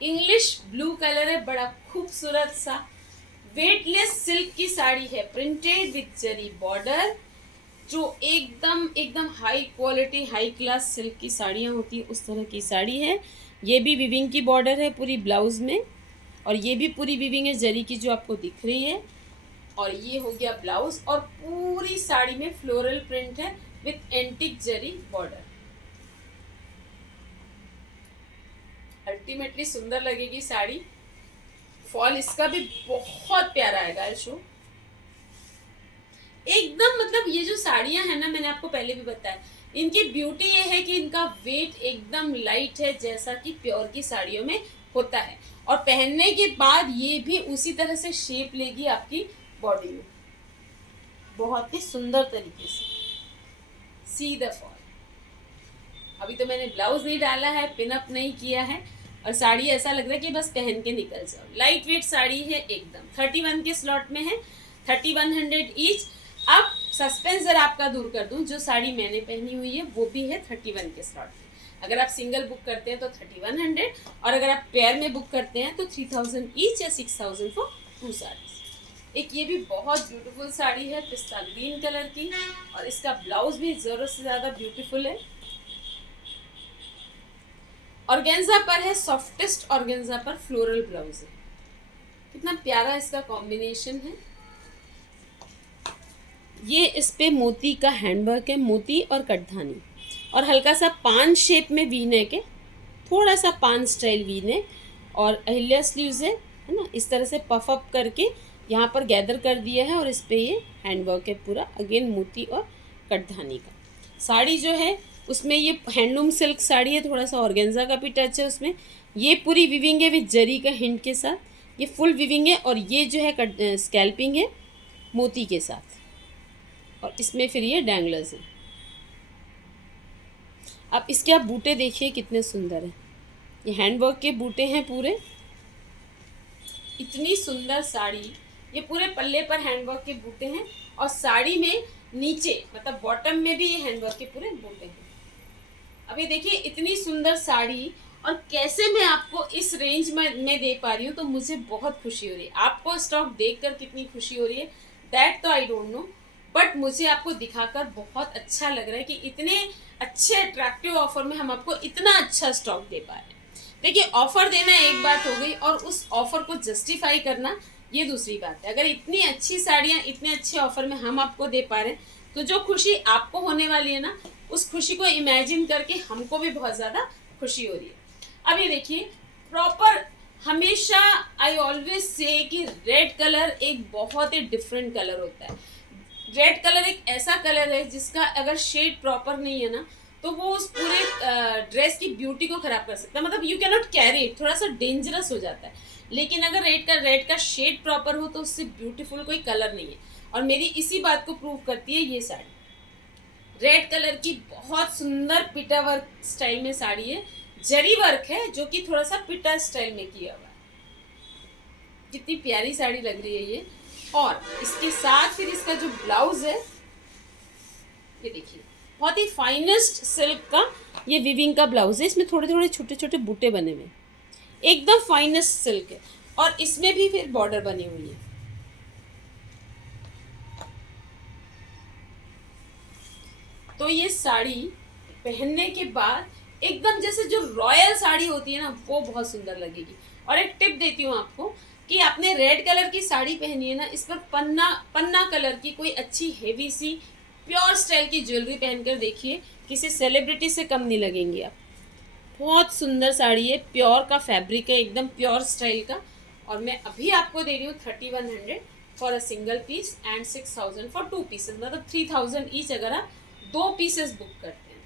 English blue colour है, बड़ा खूबसूरत सा वेटलेस सिल्क की साड़ी है, प्रिंटेड विथ जरी बॉर्डर, जो एकदम एकदम high quality high class silk की साड़ियाँ होती है उस तरह की साड़ी है। ये भी विविंग की बॉर्डर है पूरी ब्लाउज में, और ये भी पूरी विविंग है जरी की जो आपको दिख रही है। और ये हो गया ब्लाउज, और पूरी साड़ी में फ्लोरल प्रिंट है with antique zari border. Ultimately सुंदर लगेगी साड़ी। फॉल इसका भी बहुत प्यारा आएगा शो एकदम। मतलब ये जो साड़ियां हैं ना, मैंने आपको पहले भी बताया, इनकी ब्यूटी ये है कि इनका वेट एकदम लाइट है, जैसा कि प्योर की साड़ियों में होता है, और पहनने के बाद ये भी उसी तरह से शेप लेगी आपकी बॉडी में, बहुत ही सुंदर तरीके से। See the fall. अभी तो मैंने ब्लाउज नहीं डाला है, पिन अप नहीं किया है, और साड़ी ऐसा लग रहा है कि बस पहन के निकल जाओ। लाइट वेट साड़ी है एकदम, 31 के स्लॉट में है, 3100 ईच। अब सस्पेंस जरा आपका दूर कर दूं, जो साड़ी मैंने पहनी हुई है वो भी है 31 के स्लॉट में। अगर आप सिंगल बुक करते हैं तो 3100, और अगर आप पेयर में बुक करते हैं तो 3000 ईच या 6000 फॉर 2 साड़ीज। एक ये भी बहुत ब्यूटीफुल साड़ी है पिस्ता ग्रीन कलर की, और इसका ब्लाउज भी जरूरत से ज़्यादा ब्यूटीफुल है। ऑर्गेन्जा पर है, सॉफ्टेस्ट ऑर्गेन्जा पर फ्लोरल ब्लाउज है। कितना प्यारा इसका कॉम्बिनेशन है। ये इस पे मोती का हैंडवर्क है, मोती और कटधानी, और हल्का सा पान शेप में वी नेक है, थोड़ा सा पान स्टाइल वी नेक, और अहिल्या स्लीव्स है ना, इस तरह से पफ अप करके यहाँ पर गैदर कर दिया है, और इस पे ये हैंडवर्क है पूरा, अगेन मोती और कटधानी का। साड़ी जो है उसमें ये हैंडलूम सिल्क साड़ी है, थोड़ा सा ऑर्गेन्जा का भी टच है उसमें। ये पूरी विविंग है विद जरी का हिंट के साथ, ये फुल विविंग है, और ये जो है स्कैल्पिंग है मोती के साथ, और इसमें फिर ये डैंगलर्स हैं। अब इसके आप बूटे देखिए कितने सुंदर हैं, ये हैंडवर्क के बूटे हैं पूरे। इतनी सुंदर साड़ी, ये पूरे पल्ले पर हैंडवर्क के बूटे हैं, और साड़ी में नीचे मतलब बॉटम में भी ये हैंडवर्क के पूरे बूटे हैं। अब ये देखिए इतनी सुंदर साड़ी, और कैसे मैं आपको इस रेंज में दे पा रही हूँ, तो मुझे बहुत खुशी हो रही है। आपको स्टॉक देखकर कितनी खुशी हो रही है दैट तो आई डोंट नो, बट मुझे आपको दिखाकर बहुत अच्छा लग रहा है कि इतने अच्छे अट्रैक्टिव ऑफर में हम आपको इतना अच्छा स्टॉक दे पा रहे हैं। देखिए ऑफर देना एक बात हो गई, और उस ऑफर को जस्टिफाई करना ये दूसरी बात है। अगर इतनी अच्छी साड़ियाँ इतने अच्छे ऑफर में हम आपको दे पा रहे हैं, तो जो खुशी आपको होने वाली है ना, उस खुशी को इमेजिन करके हमको भी बहुत ज़्यादा खुशी हो रही है। अब ये देखिए प्रॉपर, हमेशा आई ऑलवेज से कि रेड कलर एक बहुत ही डिफरेंट कलर होता है। रेड कलर एक ऐसा कलर है जिसका अगर शेड प्रॉपर नहीं है ना, तो वो उस पूरे ड्रेस की ब्यूटी को खराब कर सकता है। मतलब you can not carry it, थोड़ा सा डेंजरस हो जाता है। लेकिन अगर रेड का शेड प्रॉपर हो तो उससे ब्यूटीफुल कोई कलर नहीं है, और मेरी इसी बात को प्रूव करती है ये साड़ी। रेड कलर की बहुत सुंदर पिटा वर्क स्टाइल में साड़ी है, जरी वर्क है जो कि थोड़ा सा पिटा स्टाइल में किया हुआ है। कितनी प्यारी साड़ी लग रही है ये। और इसके साथ फिर इसका जो ब्लाउज है, ये देखिए बहुत ही फाइनेस्ट सिल्क का ये विविंग का ब्लाउज है। इसमें थोड़े थोड़े छोटे छोटे बूटे बने हुए, एकदम फाइनेस्ट सिल्क है, और इसमें भी फिर बॉर्डर बनी हुई है। तो ये साड़ी पहनने के बाद एकदम जैसे जो रॉयल साड़ी होती है ना, वो बहुत सुंदर लगेगी। और एक टिप देती हूँ आपको कि आपने रेड कलर की साड़ी पहनी है ना, इस पर पन्ना कलर की कोई अच्छी हेवी सी प्योर स्टाइल की ज्वेलरी पहनकर देखिए, किसी सेलिब्रिटी से कम नहीं लगेंगी आप। बहुत सुंदर साड़ी है, प्योर का फैब्रिक है, एकदम प्योर स्टाइल का। और मैं अभी आपको दे रही हूँ 3100 for a single piece and 6000 for 2 pieces, मतलब 3000 ईच अगर आप 2 पीसेस बुक करते हैं।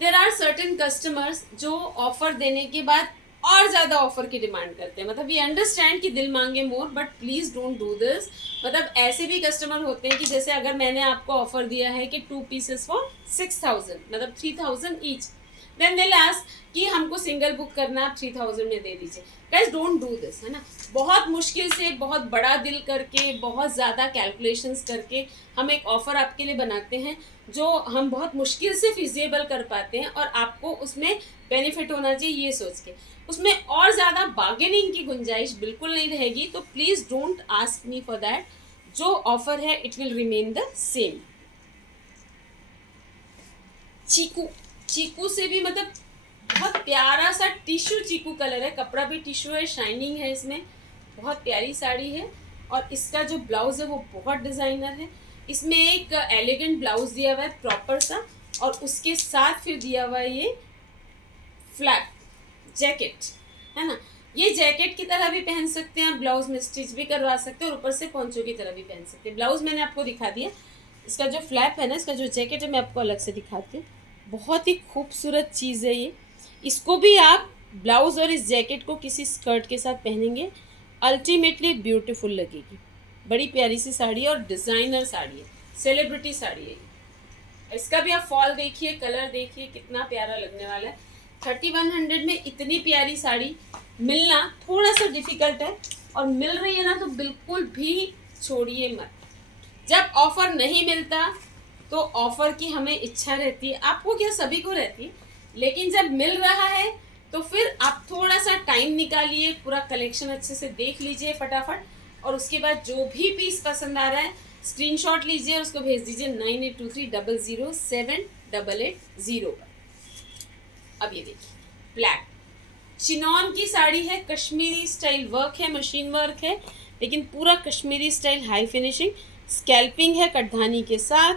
देयर आर सर्टेन कस्टमर्स जो ऑफर देने के बाद और ज़्यादा ऑफर की डिमांड करते हैं। मतलब वी अंडरस्टैंड कि दिल मांगे more, but please don't do this. मतलब ऐसे भी कस्टमर होते हैं कि जैसे अगर मैंने आपको ऑफर दिया है कि 2 पीसेस फॉर 6000, मतलब 3000 ईच, देन दे आस्क कि हमको सिंगल बुक करना, आप 3000 में दे दीजिए। गाइस डोंट डू दिस, है ना। बहुत मुश्किल से, बहुत बड़ा दिल करके, बहुत ज़्यादा कैलकुलेशंस करके हम एक ऑफ़र आपके लिए बनाते हैं जो हम बहुत मुश्किल से फिजिबल कर पाते हैं, और आपको उसमें बेनिफिट होना चाहिए ये सोच के। उसमें और ज़्यादा बार्गेनिंग की गुंजाइश बिल्कुल नहीं रहेगी, तो please don't ask me for that. जो ऑफर है it will remain the same. चीकू, चीकू से भी मतलब बहुत प्यारा सा टिश्यू चीकू कलर है, कपड़ा भी टिश्यू है, शाइनिंग है इसमें, बहुत प्यारी साड़ी है। और इसका जो ब्लाउज है वो बहुत डिज़ाइनर है। इसमें एक एलिगेंट ब्लाउज दिया हुआ है प्रॉपर सा, और उसके साथ फिर दिया हुआ है ये फ्लैप जैकेट, है ना। ये जैकेट की तरह भी पहन सकते हैं आप, ब्लाउज में स्टिच भी करवा सकते हैं, और ऊपर से पोंचो की तरह भी पहन सकते हैं। ब्लाउज मैंने आपको दिखा दिया। इसका जो फ्लैप है ना, इसका जो जैकेट है, मैं आपको अलग से दिखाती हूँ। बहुत ही खूबसूरत चीज़ है ये। इसको भी आप ब्लाउज और इस जैकेट को किसी स्कर्ट के साथ पहनेंगे, अल्टीमेटली ब्यूटीफुल लगेगी। बड़ी प्यारी सी साड़ी है और डिज़ाइनर साड़ी है, सेलिब्रिटी साड़ी है। इसका भी आप फॉल देखिए, कलर देखिए, कितना प्यारा लगने वाला है। 3100 में इतनी प्यारी साड़ी मिलना थोड़ा सा डिफिकल्ट है, और मिल रही है ना तो बिल्कुल भी छोड़िए मत। जब ऑफर नहीं मिलता तो ऑफर की हमें इच्छा रहती है, आपको क्या, सभी को रहती है, लेकिन जब मिल रहा है तो फिर आप थोड़ा सा टाइम निकालिए, पूरा कलेक्शन अच्छे से देख लीजिए फटाफट, और उसके बाद जो भी पीस पसंद आ रहा है स्क्रीनशॉट लीजिए और उसको भेज दीजिए 9823007880 पर। अब ये देखिए ब्लैक चिनॉन की साड़ी है, कश्मीरी स्टाइल वर्क है, मशीन वर्क है, लेकिन पूरा Kashmiri style, high finishing, scalloping है कटधानी के साथ।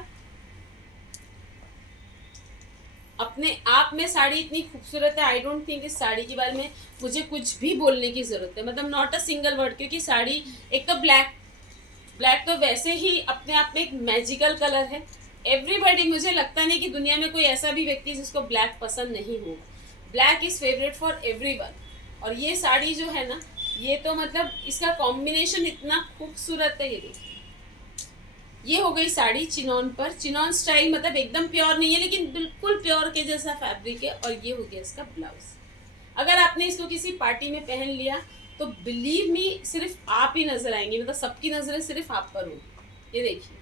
अपने आप में साड़ी इतनी खूबसूरत है, आई डोंट थिंक इस साड़ी के बारे में मुझे कुछ भी बोलने की ज़रूरत है, मतलब नॉट अ सिंगल वर्ड, क्योंकि साड़ी एक तो ब्लैक तो वैसे ही अपने आप में एक मैजिकल कलर है। एवरीबडी, मुझे लगता नहीं कि दुनिया में कोई ऐसा भी व्यक्ति जिसको ब्लैक पसंद नहीं होगा। Black is favourite for everyone. और ये साड़ी जो है ना, ये तो मतलब इसका कॉम्बिनेशन इतना खूबसूरत है। ये देखिए, ये हो गई साड़ी चिनॉन पर, चिनॉन स्टाइल, मतलब एकदम प्योर नहीं है लेकिन बिल्कुल प्योर के जैसा फैब्रिक है। और ये हो गया इसका ब्लाउज। अगर आपने इसको किसी पार्टी में पहन लिया तो बिलीव मी सिर्फ आप ही नजर आएंगे, मतलब सबकी नजरें सिर्फ आप पर होगी। ये देखिए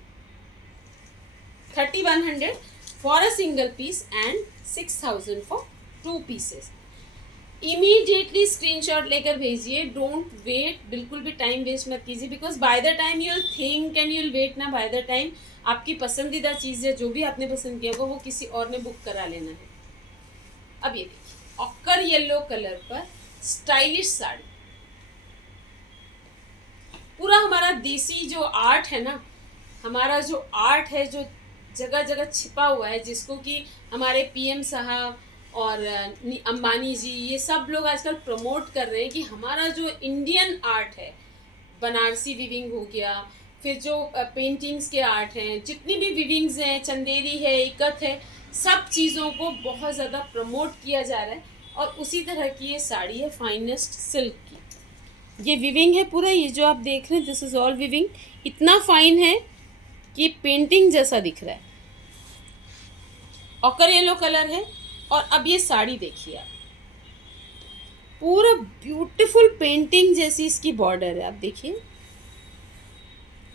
3100 for a single piece and 6000 for 2 pieces. Immediately screenshot लेकर भेजिए, डोंट वेट, बिल्कुल भी टाइम वेस्ट मत कीजिए, because by the time you will think and you will wait ना, बाय द टाइम आपकी पसंदीदा चीज़ है, जो भी आपने पसंद किया होगा वो किसी और ने बुक करा लेना है। अब ये देखिए ऑकर येलो कलर पर स्टाइलिश साड़ी, पूरा हमारा देसी जो आर्ट है ना, हमारा जो आर्ट है जो जगह जगह छिपा हुआ है, जिसको कि हमारे पीएम साहब और अंबानी जी, ये सब लोग आजकल प्रमोट कर रहे हैं कि हमारा जो इंडियन आर्ट है, बनारसी विविंग हो गया, फिर जो पेंटिंग्स के आर्ट हैं, जितनी भी विविंग्स हैं, चंदेरी है, इकत है, सब चीज़ों को बहुत ज़्यादा प्रमोट किया जा रहा है। और उसी तरह की ये साड़ी है, फाइनेस्ट सिल्क की। ये विविंग है पूरा, ये जो आप देख रहे हैं दिस इज़ ऑल विविंग, इतना फाइन है कि पेंटिंग जैसा दिख रहा है। ऑकर येलो कलर है। और अब ये साड़ी देखिए आप, पूरा ब्यूटीफुल पेंटिंग जैसी इसकी बॉर्डर है, आप देखिए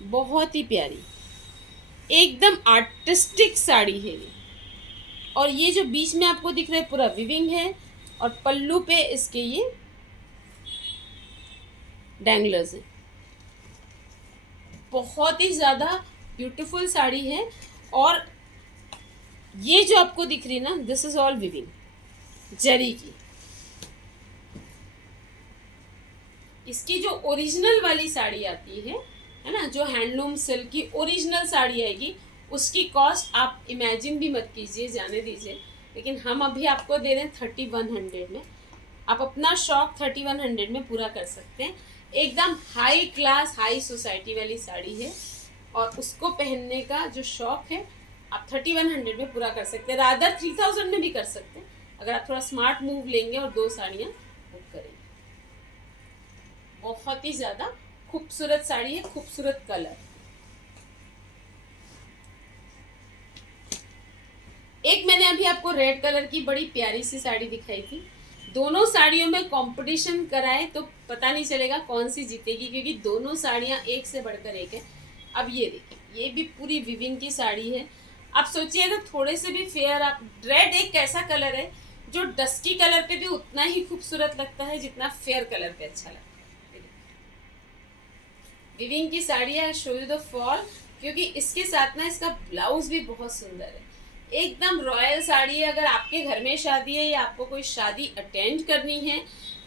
बहुत ही प्यारी, एकदम आर्टिस्टिक साड़ी है ये। और ये जो बीच में आपको दिख रहा है पूरा विविंग है, और पल्लू पे इसके ये डैंगलर्स हैं। बहुत ही ज़्यादा ब्यूटीफुल साड़ी है। और ये जो आपको दिख रही है ना, दिस इज ऑल विविंग जरी की। इसकी जो ओरिजिनल वाली साड़ी आती है ना, जो हैंडलूम सिल्क की ओरिजिनल साड़ी आएगी, उसकी कॉस्ट आप इमेजिन भी मत कीजिए, जाने दीजिए। लेकिन हम अभी आपको दे रहे हैं 3100 में। आप अपना शौक 3100 में पूरा कर सकते हैं। एकदम हाई क्लास, हाई सोसाइटी वाली साड़ी है, और उसको पहनने का जो शौक है आप 3100 में पूरा कर सकते हैं। रादर 3000 में भी कर सकते हैं, अगर आप थोड़ा स्मार्ट मूव लेंगे और 2 साड़ियाँ बुक करेंगे। बहुत ही ज़्यादा खूबसूरत साड़ी है, खूबसूरत कलर। एक मैंने अभी आपको आपको रेड कलर की बड़ी प्यारी सी साड़ी दिखाई थी। दोनों साड़ियों में कंपटीशन कराए तो पता नहीं चलेगा कौन सी जीतेगी, क्योंकि दोनों साड़ियाँ एक से बढ़कर एक है। अब ये देखिए, ये भी पूरी विविंग की साड़ी है। आप सोचिए अगर थोड़े से भी फेयर, आप रेड एक ऐसा कलर है जो डस्टी कलर पे भी उतना ही खूबसूरत लगता है जितना फेयर कलर पे अच्छा लगता है। विविंग की साड़ी है, शो यू द फॉल, क्योंकि इसके साथ ना इसका ब्लाउज भी बहुत सुंदर है, एकदम रॉयल साड़ी है। अगर आपके घर में शादी है या आपको कोई शादी अटेंड करनी है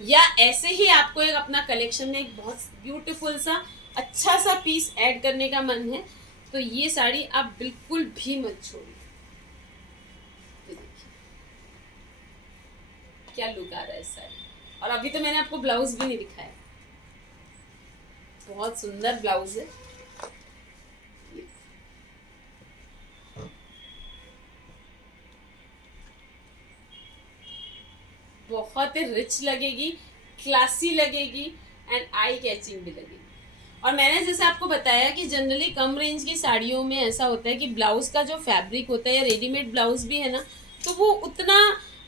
या ऐसे ही आपको एक अपना कलेक्शन में एक बहुत ब्यूटीफुल सा अच्छा सा पीस ऐड करने का मन है, तो ये साड़ी आप बिल्कुल भी मत छोड़िए। तो देखिए क्या लुक आ रहा है इस साड़ी। और अभी तो मैंने आपको ब्लाउज भी नहीं दिखाया, बहुत सुंदर ब्लाउज है। बहुत ही रिच लगेगी, क्लासी लगेगी एंड आई कैचिंग भी लगेगी। और मैंने जैसे आपको बताया कि जनरली कम रेंज की साड़ियों में ऐसा होता है कि ब्लाउज का जो फैब्रिक होता है या रेडीमेड ब्लाउज भी है ना, तो वो उतना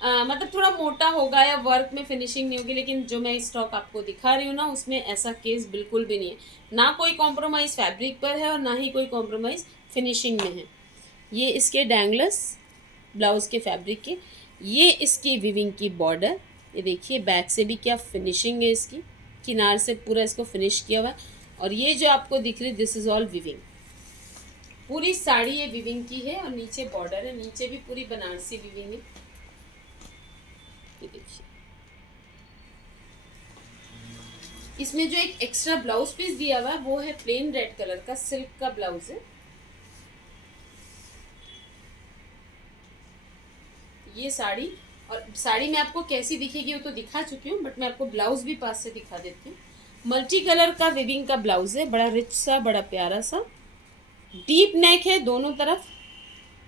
मतलब थोड़ा मोटा होगा या वर्क में फिनिशिंग नहीं होगी। लेकिन जो मैं स्टॉक आपको दिखा रही हूँ ना, उसमें ऐसा केस बिल्कुल भी नहीं है। ना कोई कॉम्प्रोमाइज़ फैब्रिक पर है और ना ही कोई कॉम्प्रोमाइज़ फिनिशिंग में है। ये इसके डैंगलस ब्लाउज के फैब्रिक के, ये इसकी विविंग की बॉर्डर, ये देखिए बैक से भी क्या फिनिशिंग है इसकी, किनार से पूरा इसको फिनिश किया हुआ है। और ये जो आपको दिख रही, दिस इज ऑल विविंग। पूरी साड़ी ये विविंग की है और नीचे बॉर्डर है, नीचे भी पूरी बनारसी विविंग है। ये देखिए, इसमें जो एक एक्स्ट्रा ब्लाउज पीस दिया हुआ है वो है प्लेन रेड कलर का सिल्क का ब्लाउज है। ये साड़ी, और साड़ी में आपको कैसी दिखेगी वो तो दिखा चुकी हूँ, बट मैं आपको ब्लाउज भी पास से दिखा देती हूँ। मल्टी कलर का विविंग का ब्लाउज है, बड़ा रिच सा, बड़ा प्यारा सा, डीप नेक है दोनों तरफ।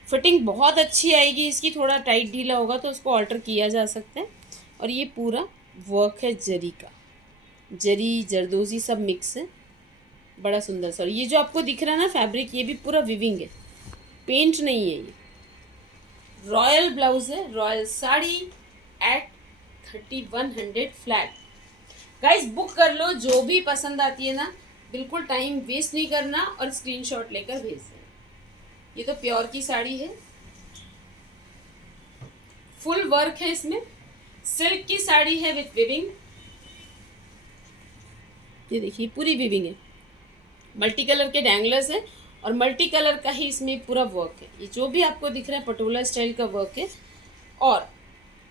फिटिंग बहुत अच्छी आएगी इसकी, थोड़ा टाइट ढीला होगा तो उसको ऑल्टर किया जा सकता है। और ये पूरा वर्क है जरी का, जरी जरदोजी सब मिक्स है, बड़ा सुंदर सा। ये जो आपको दिख रहा है ना फैब्रिक, ये भी पूरा विविंग है, पेंट नहीं है। ये रॉयल ब्लाउज है, royal sari at 3100 flat. Guys book कर लो, जो भी पसंद आती है ना, बिल्कुल टाइम वेस्ट नहीं करना और स्क्रीनशॉट लेकर भेज देना। ये तो प्योर की साड़ी है, फुल वर्क है इसमें, सिल्क की साड़ी है विथ विविंग। ये देखिए पूरी विविंग है, मल्टी कलर के डैंगलर्स है और मल्टी कलर का ही इसमें पूरा वर्क है। ये जो भी आपको दिख रहा है पटोला स्टाइल का वर्क है। और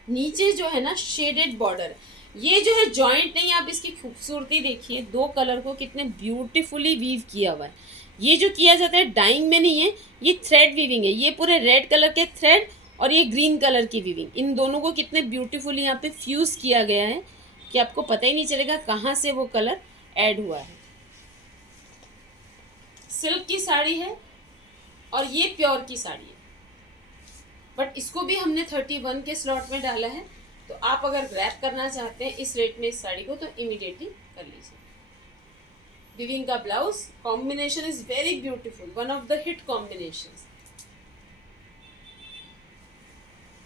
नीचे जो है ना शेडेड बॉर्डर, ये जो है जॉइंट नहीं, आप इसकी खूबसूरती देखिए, दो कलर को कितने ब्यूटीफुली वीव किया हुआ है। ये जो किया जाता है डाइंग में नहीं है, ये थ्रेड वीविंग है। ये पूरे रेड कलर के थ्रेड और ये ग्रीन कलर की वीविंग, इन दोनों को कितने ब्यूटीफुली यहाँ पे फ्यूज़ किया गया है कि आपको पता ही नहीं चलेगा कहाँ से वो कलर ऐड हुआ है। सिल्क की साड़ी है और ये प्योर की साड़ी है, बट इसको भी हमने 31 के स्लॉट में डाला है। तो आप अगर ग्रैब करना चाहते हैं इस रेट में इस साड़ी को, तो इमीडिएटली कर लीजिए। विविंग का blouse combination is very beautiful, one of the hit combinations.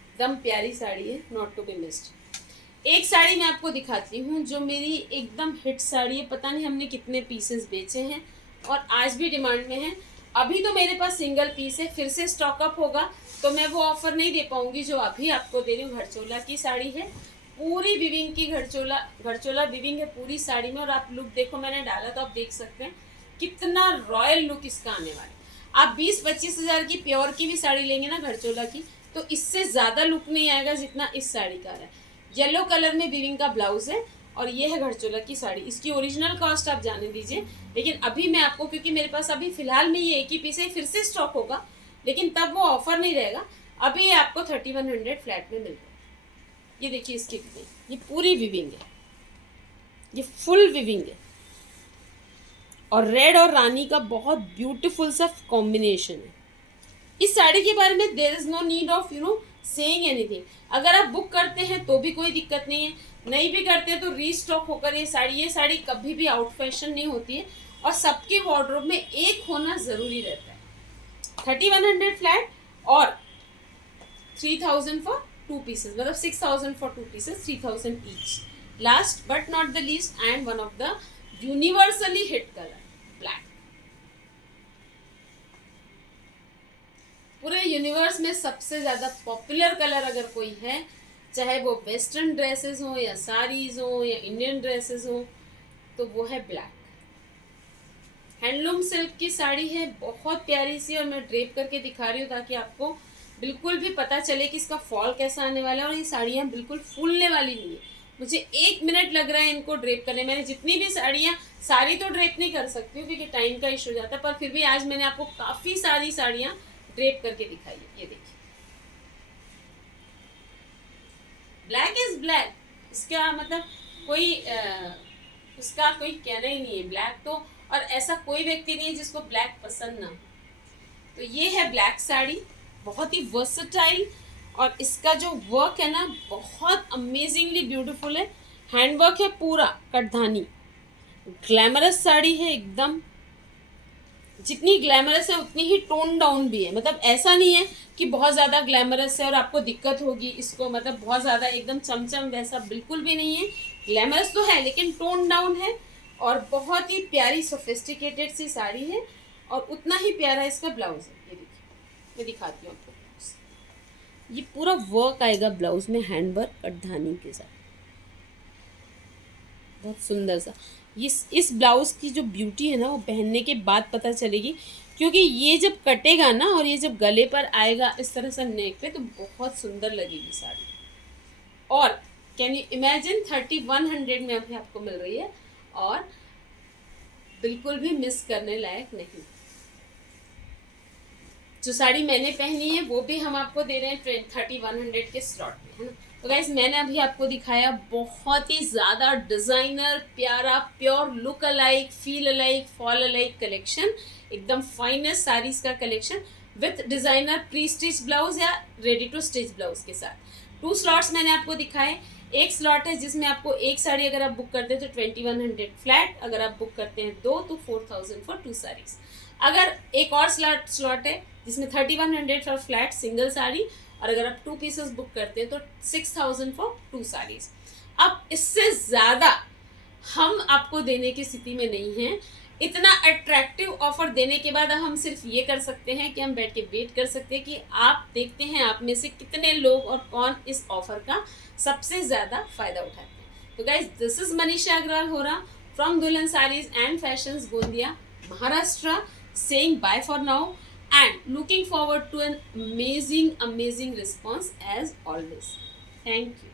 एकदम प्यारी साड़ी है, नॉट टू बी मिस्ड। एक साड़ी मैं आपको दिखाती हूँ जो मेरी एकदम हिट साड़ी है, पता नहीं हमने कितने पीसेस बेचे हैं और आज भी डिमांड में है। अभी तो मेरे पास सिंगल पीस है, फिर से स्टॉकअप होगा तो मैं वो ऑफर नहीं दे पाऊंगी जो अभी आपको दे रही हूँ। घरचोला की साड़ी है, पूरी विविंग की घरचोला विविंग है पूरी साड़ी में। और आप लुक देखो, मैंने डाला तो आप देख सकते हैं कितना रॉयल लुक इसका आने वाला है। आप 20-25 हज़ार की प्योर की भी साड़ी लेंगे ना घरचोला की, तो इससे ज़्यादा लुक नहीं आएगा जितना इस साड़ी का है। येलो कलर में विविंग का ब्लाउज है और ये है घरचोला की साड़ी। इसकी ओरिजिनल कॉस्ट आप जाने दीजिए, लेकिन अभी मैं आपको, क्योंकि मेरे पास अभी फिलहाल में ये एक ही पीस है, फिर से स्टॉक होगा लेकिन तब वो ऑफर नहीं रहेगा। अभी ये आपको 3100 फ्लैट में मिल रहा है। ये देखिए इसकी विविंग, ये पूरी विविंग है, ये फुल विविंग है और रेड और रानी का बहुत ब्यूटीफुल सा कॉम्बिनेशन है। इस साड़ी के बारे में there is no need of saying anything. अगर आप बुक करते हैं तो भी कोई दिक्कत नहीं है, नहीं भी करते हैं तो रीस्टॉक होकर ये साड़ी कभी भी आउट फैशन नहीं होती है और सबके वार्डरोब में एक होना ज़रूरी रहता है। 3100 फ्लैट और 3000 फॉर 2 पीसेस, मतलब 6000 for 2 pieces, 3000 each. Last but not the least and one of the universally hit colour black. पूरे यूनिवर्स में सबसे ज्यादा पॉपुलर कलर अगर कोई है, चाहे वो वेस्टर्न ड्रेसेस हो या साड़ीज हो या इंडियन ड्रेसेस हो, तो वो है ब्लैक. हैंडलूम सिल्क की साड़ी है, बहुत प्यारी सी, और मैं ड्रेप करके दिखा रही हूँ ताकि आपको बिल्कुल भी पता चले कि इसका फॉल कैसा आने वाला है. और ये साड़ियाँ बिल्कुल फूलने वाली नहीं है. मुझे 1 मिनट लग रहा है इनको ड्रेप करने. मैंने जितनी भी साड़ियाँ, सारी तो ड्रेप नहीं कर सकती हूँ क्योंकि टाइम का इशू हो जाता है, पर फिर भी आज मैंने आपको काफ़ी सारी साड़ियाँ ड्रेप करके दिखाई है. ये देखिए, ब्लैक इज ब्लैक. इसका मतलब कोई उसका कोई कहना ही नहीं है. ब्लैक तो, और ऐसा कोई व्यक्ति नहीं है जिसको ब्लैक पसंद ना हो. तो ये है ब्लैक साड़ी, बहुत ही वर्सटाइल, और इसका जो वर्क है ना बहुत अमेजिंगली ब्यूटीफुल है. हैंड वर्क है पूरा कटधानी. ग्लैमरस साड़ी है एकदम. जितनी ग्लैमरस है उतनी ही टोन डाउन भी है. मतलब ऐसा नहीं है कि बहुत ज़्यादा ग्लैमरस है और आपको दिक्कत होगी इसको, मतलब बहुत ज़्यादा एकदम चमचम, वैसा बिल्कुल भी नहीं है. ग्लैमरस तो है लेकिन टोन डाउन है, और बहुत ही प्यारी सोफिस्टिकेटेड सी साड़ी है, और उतना ही प्यारा इसका ब्लाउज है. ये देखिए, मैं दिखाती हूँ आपको. ये पूरा वर्क आएगा ब्लाउज में, हैंड वर्क कटधानी के साथ, बहुत सुंदर सा. इस ब्लाउज की जो ब्यूटी है ना वो पहनने के बाद पता चलेगी, क्योंकि ये जब कटेगा ना और ये जब गले पर आएगा इस तरह से नेक पे, तो बहुत सुंदर लगेगी साड़ी. और कैन यू इमेजिन 3100 में अभी आपको मिल रही है, और बिल्कुल भी मिस करने लायक नहीं. जो साड़ी मैंने पहनी है वो भी हम आपको दे रहे हैं 3100 के स्लॉट में, है ना. तो गाइस, मैंने अभी आपको दिखाया बहुत ही ज़्यादा डिज़ाइनर, प्यारा, pure look alike, feel alike, fall alike collection. एकदम फाइनेस्ट साड़ीज़ का collection with designer pre stitch blouse या रेडी टू स्टिच ब्लाउज के साथ. 2 स्लॉट्स मैंने आपको दिखाए. एक स्लॉट है जिसमें आपको एक साड़ी अगर आप बुक करते हैं तो 2100 फ्लैट. अगर आप बुक करते हैं 2 तो 4000 फॉर 2 साड़ीज. अगर एक और स्लॉट है जिसमें 3100 फॉर फ्लैट सिंगल साड़ी, और अगर आप 2 पीसेस बुक करते हैं तो 6000 फॉर 2 साड़ीज. अब इससे ज़्यादा हम आपको देने की स्थिति में नहीं हैं. इतना अट्रैक्टिव ऑफर देने के बाद अब हम सिर्फ ये कर सकते हैं कि हम बैठ के वेट कर सकते हैं कि आप देखते हैं आप में से कितने लोग और कौन इस ऑफर का सबसे ज़्यादा फ़ायदा उठाते हैं. तो guys, this is Manisha Agarwal Hora from Dulhan Sarees and fashions, Gondia, Maharashtra, saying bye for now and looking forward to an amazing response as always. Thank you.